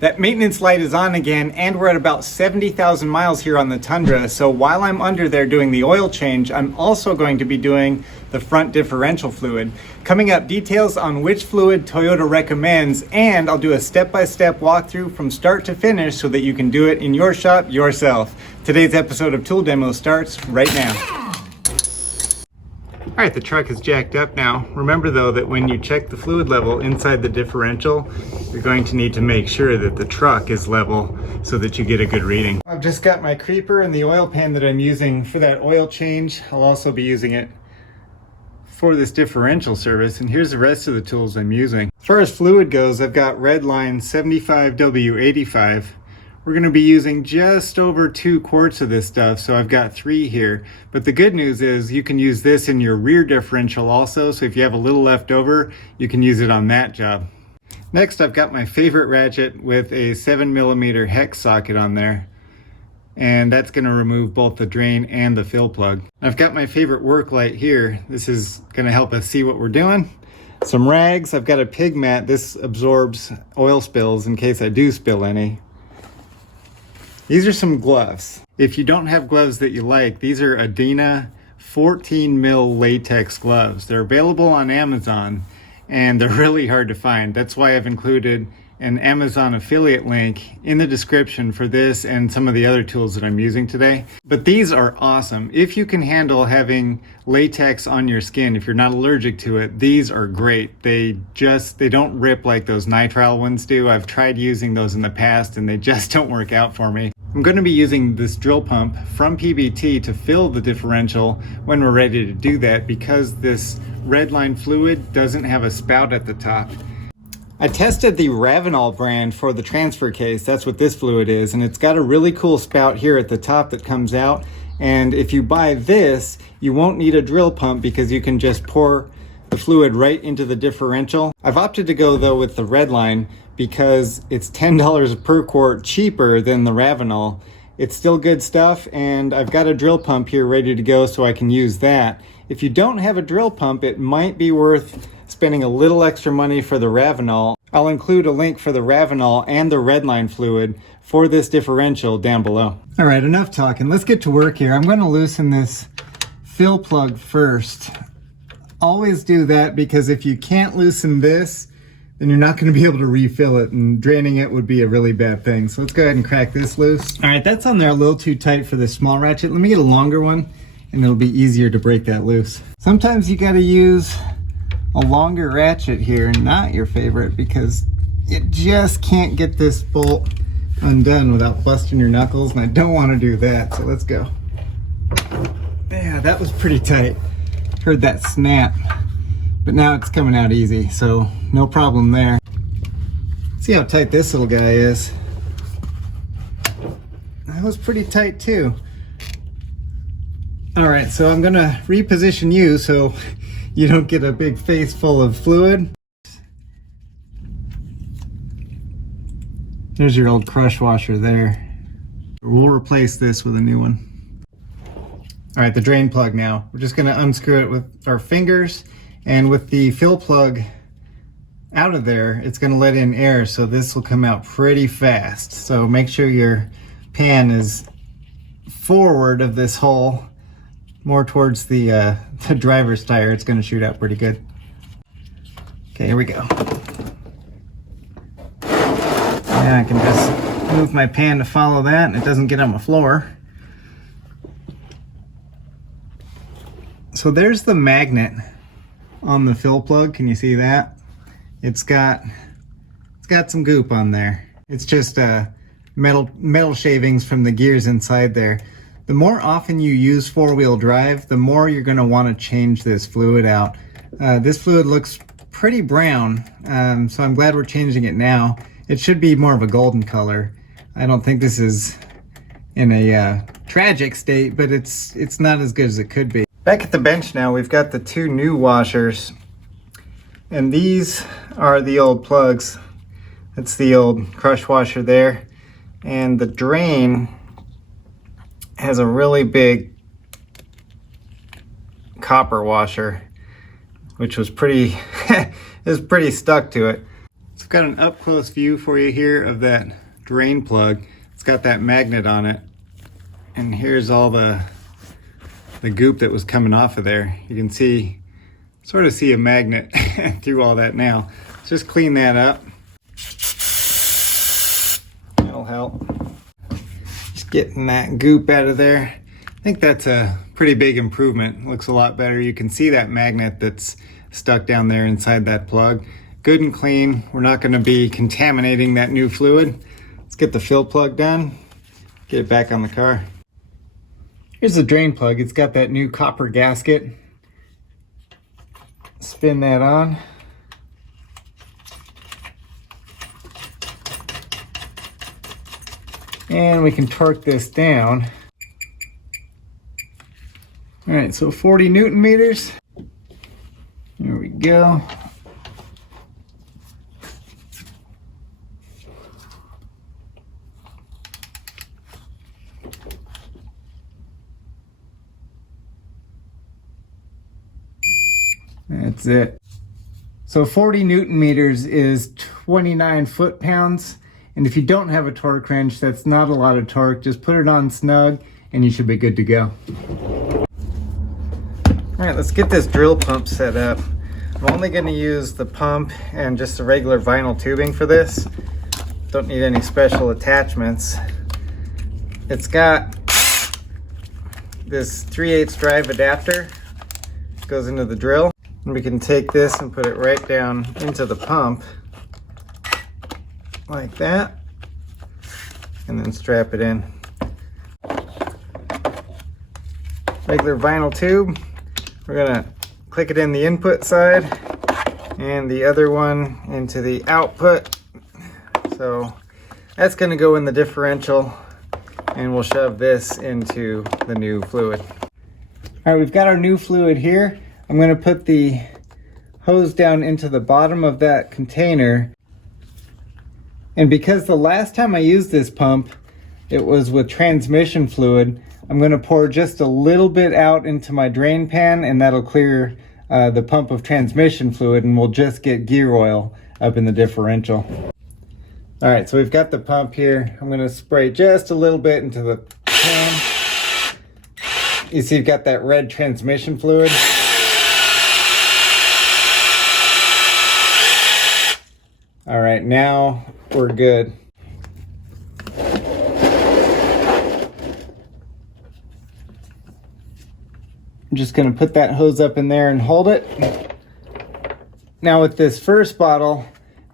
That maintenance light is on again, and we're at about 70,000 miles here on the Tundra. So while I'm under there doing the oil change, I'm also going to be doing the front differential fluid. Coming up, details on which fluid Toyota recommends, and I'll do a step-by-step walkthrough from start to finish so that you can do it in your shop yourself. Today's episode of Tool Demo starts right now. All right, the truck is jacked up now. Remember though that when you check the fluid level inside the differential, you're going to need to make sure that the truck is level so that you get a good reading. I've just got my creeper and the oil pan that I'm using for that oil change. I'll also be using it for this differential service, and here's the rest of the tools I'm using. As far as fluid goes, I've got Redline 75W85. We're going to be using just over 2 quarts of this stuff, so I've got 3 here. But the good news is you can use this in your rear differential also, so if you have a little left over, you can use it on that job. Next, I've got my favorite ratchet with a 7mm hex socket on there, and that's going to remove both the drain and the fill plug. I've got my favorite work light here. This is going to help us see what we're doing. Some rags. I've got a pig mat. This absorbs oil spills in case I do spill any. These are some gloves. If you don't have gloves that you like, these are Adina 14mm latex gloves. They're available on Amazon and they're really hard to find. That's why I've included an Amazon affiliate link in the description for this and some of the other tools that I'm using today. But these are awesome. If you can handle having latex on your skin, if you're not allergic to it, these are great. They don't rip like those nitrile ones do. I've tried using those in the past and they just don't work out for me. I'm going to be using this drill pump from PBT to fill the differential when we're ready to do that, because this Redline fluid doesn't have a spout at the top. I tested the Ravenol brand for the transfer case. That's what this fluid is, and it's got a really cool spout here at the top that comes out. And if you buy this, you won't need a drill pump because you can just pour the fluid right into the differential. I've opted to go though with the Redline because it's $10 per quart cheaper than the Ravenol. It's still good stuff, and I've got a drill pump here ready to go so I can use that. If you don't have a drill pump, it might be worth spending a little extra money for the Ravenol. I'll include a link for the Ravenol and the Redline fluid for this differential down below. All right, enough talking. Let's get to work here. I'm going to loosen this fill plug first. Always do that, because if you can't loosen this, then you're not going to be able to refill it, and draining it would be a really bad thing. So let's go ahead and crack this loose. All right, that's on there a little too tight for this small ratchet. Let me get a longer one and it'll be easier to break that loose. Sometimes you got to use a longer ratchet here, not your favorite, because you just can't get this bolt undone without busting your knuckles, and I don't want to do that. So let's go. Yeah, that was pretty tight. Heard that snap, but now it's coming out easy, so no problem there. See how tight this little guy is. That was pretty tight too. All right, so I'm gonna reposition you so you don't get a big face full of fluid. There's your old crush washer there. We'll replace this with a new one. All right, the drain plug now. We're just gonna unscrew it with our fingers, and with the fill plug out of there, it's gonna let in air, so this will come out pretty fast. So make sure your pan is forward of this hole, more towards the driver's tire. It's gonna shoot out pretty good. Okay, here we go. Yeah, I can just move my pan to follow that and it doesn't get on the floor. So there's the magnet on the fill plug. Can you see that? It's got some goop on there. It's just metal shavings from the gears inside there. The more often you use four-wheel drive, the more you're going to want to change this fluid out. This fluid looks pretty brown, so I'm glad we're changing it now. It should be more of a golden color. I don't think this is in a tragic state, but it's not as good as it could be. Back at the bench now, we've got the 2 new washers, and these are the old plugs. That's the old crush washer there, and the drain has a really big copper washer, which was pretty is pretty stuck to it. So I've got an up close view for you here of that drain plug. It's got that magnet on it. And here's all the goop that was coming off of there. You can sort of see a magnet through all that now. Let's just clean that up. That'll help. Just getting that goop out of there. I think that's a pretty big improvement. Looks a lot better. You can see that magnet that's stuck down there inside that plug. Good and clean. We're not going to be contaminating that new fluid. Let's get the fill plug done. Get it back on the car. Here's the drain plug. It's got that new copper gasket. Spin that on. And we can torque this down. All right, so 40 Newton meters. There we go. That's it. So 40 Newton meters is 29 foot-pounds. And if you don't have a torque wrench, that's not a lot of torque. Just put it on snug and you should be good to go. All right, let's get this drill pump set up. I'm only going to use the pump and just the regular vinyl tubing for this. Don't need any special attachments. It's got this 3/8 drive adapter. Goes into the drill. And we can take this and put it right down into the pump like that, and then strap it in. Regular vinyl tube. We're gonna click it in the input side and the other one into the output. So that's gonna go in the differential, and we'll shove this into the new fluid. All right, we've got our new fluid here. I'm going to put the hose down into the bottom of that container. And because the last time I used this pump, it was with transmission fluid, I'm going to pour just a little bit out into my drain pan, and that'll clear the pump of transmission fluid, and we'll just get gear oil up in the differential. All right, so we've got the pump here. I'm going to spray just a little bit into the pan. You see you've got that red transmission fluid. All right, now we're good. I'm just gonna put that hose up in there and hold it. Now with this first bottle,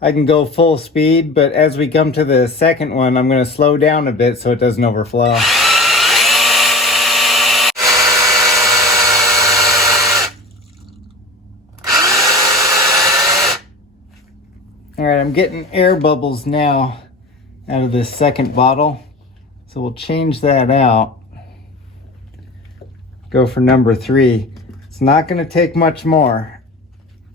I can go full speed, but as we come to the second one, I'm gonna slow down a bit so it doesn't overflow. All right, I'm getting air bubbles now out of this second bottle. So we'll change that out. Go for number 3. It's not gonna take much more.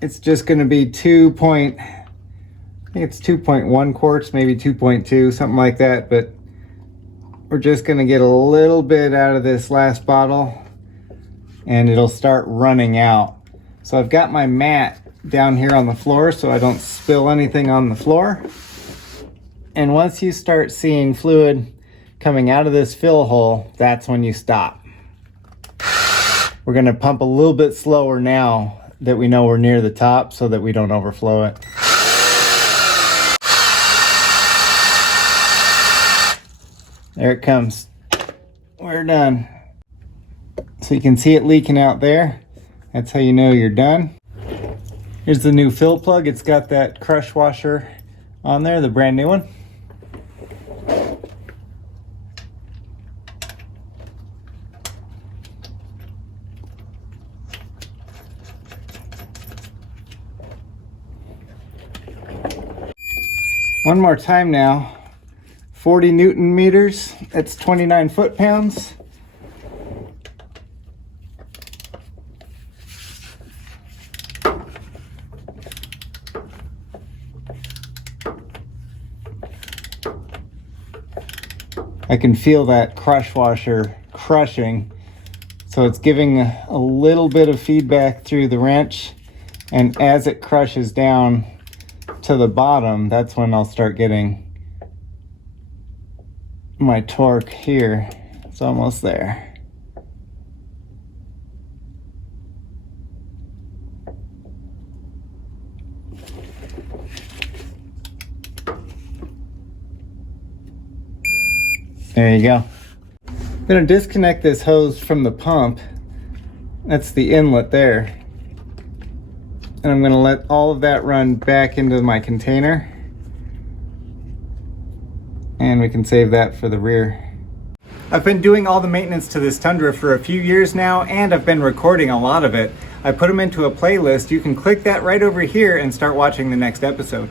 It's just gonna be 2.1 quarts, maybe 2.2, something like that. But we're just gonna get a little bit out of this last bottle and it'll start running out. So I've got my mat down here on the floor so I don't spill anything on the floor. And once you start seeing fluid coming out of this fill hole, that's when you stop. We're gonna pump a little bit slower now that we know we're near the top so that we don't overflow it. There it comes. We're done. So you can see it leaking out there. That's how you know you're done. Here's the new fill plug. It's got that crush washer on there, the brand new one. One more time now. 40 Newton meters, that's 29 foot-pounds. I can feel that crush washer crushing. So it's giving a little bit of feedback through the wrench. And as it crushes down to the bottom, that's when I'll start getting my torque here. It's almost there. There you go. I'm going to disconnect this hose from the pump. That's the inlet there. And I'm going to let all of that run back into my container. And we can save that for the rear. I've been doing all the maintenance to this Tundra for a few years now, and I've been recording a lot of it. I put them into a playlist. You can click that right over here and start watching the next episode.